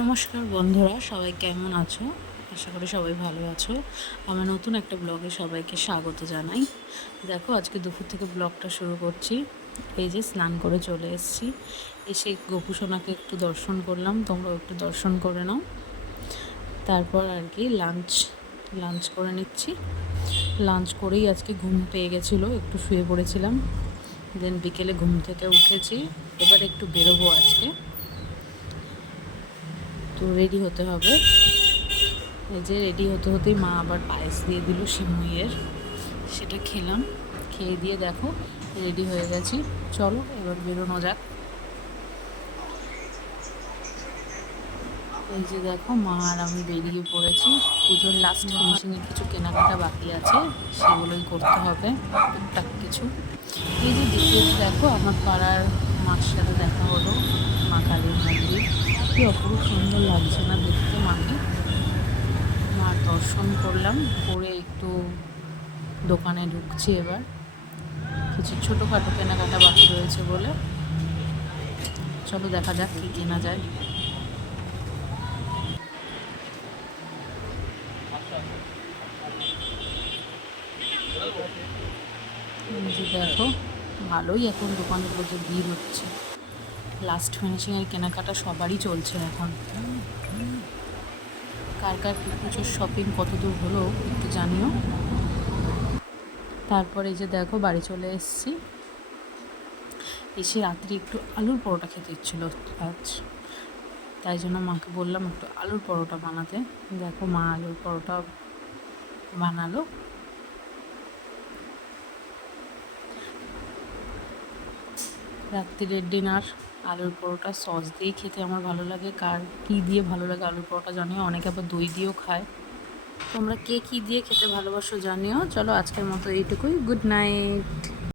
নমস্কার বন্ধুরা, সবাই কেমন আছো? আশা করি সবাই ভালো আছো। আমার নতুন একটা ব্লগে সবাইকে স্বাগত জানাই। দেখো, আজকে দুপুর থেকে ব্লগটা শুরু করছি। এই যে স্নান করে চলে এসেছি, এসে গোপুসোনাকে একটু দর্শন করলাম, তোমরাও একটু দর্শন করে নাও। তারপর আর কি লাঞ্চ করে নিচ্ছি। লাঞ্চ করেই আজকে ঘুম পেয়ে গেছিলো, একটু শুয়ে পড়েছিলাম। দেন বিকেলে ঘুম থেকে উঠেছি, এবার একটু বেরোবো আজকে, তো রেডি হতে হবে। এই যে রেডি হতে হতেই মা আবার পায়েস দিয়ে দিল সিমুইয়ের, সেটা খেলাম। খেয়ে দিয়ে দেখো রেডি হয়ে গেছি, চলো এবার বেরোনো যাক। এই যে দেখো মা আর আমি বেরিয়ে পড়েছি। পুজোর লাস্ট ফিনিশিংয়ে কিছু কেনাকাটা বাকি আছে, সেগুলোই করতে হবে, টুকটাক কিছু। এই যে দ্বিতীয়ত দেখো আমার পাড়ার মার সাথে দেখা হলো, মা কালীর মন্দির। কি অপরূপ সুন্দর লাগছে না দেখতে মাকে। মার দর্শন করলাম, করে একটু দোকানে ঢুকছি। এবার কিছু ছোটোখাটো কেনাকাটা বাকি রয়েছে বলে, চলো দেখা যাক কী কেনা যায়। যে দেখো ভালোই এখন দোকানগুলোতে ভিড় হচ্ছে। লাস্ট ফিনিশিংয়ের কেনাকাটা সবারই চলছে এখন। কার কার পুজোর শপিং কত দূর হলো একটু জানিও। তারপরে এই যে দেখো বাড়ি চলে এসেছি। এসে রাত্রি একটু আলুর পরোটা খেতে ইচ্ছিলো আজ, তাই জন্য মাকে বললাম একটু আলুর পরোটা বানাতে। দেখো মা আলুর পরোটা বানালো। রাত্রিরের ডিনার আলুর পরোটা সস দিয়েই খেতে আমার ভালো লাগে। কার কী দিয়ে ভালো লাগে আলুর পরোটা জানিও, অনেকে আবার দই দিয়েও খায়। তোমরা কে কী দিয়ে খেতে ভালোবাসো জানিও। চলো আজকের মতো এইটুকুই, গুড নাইট।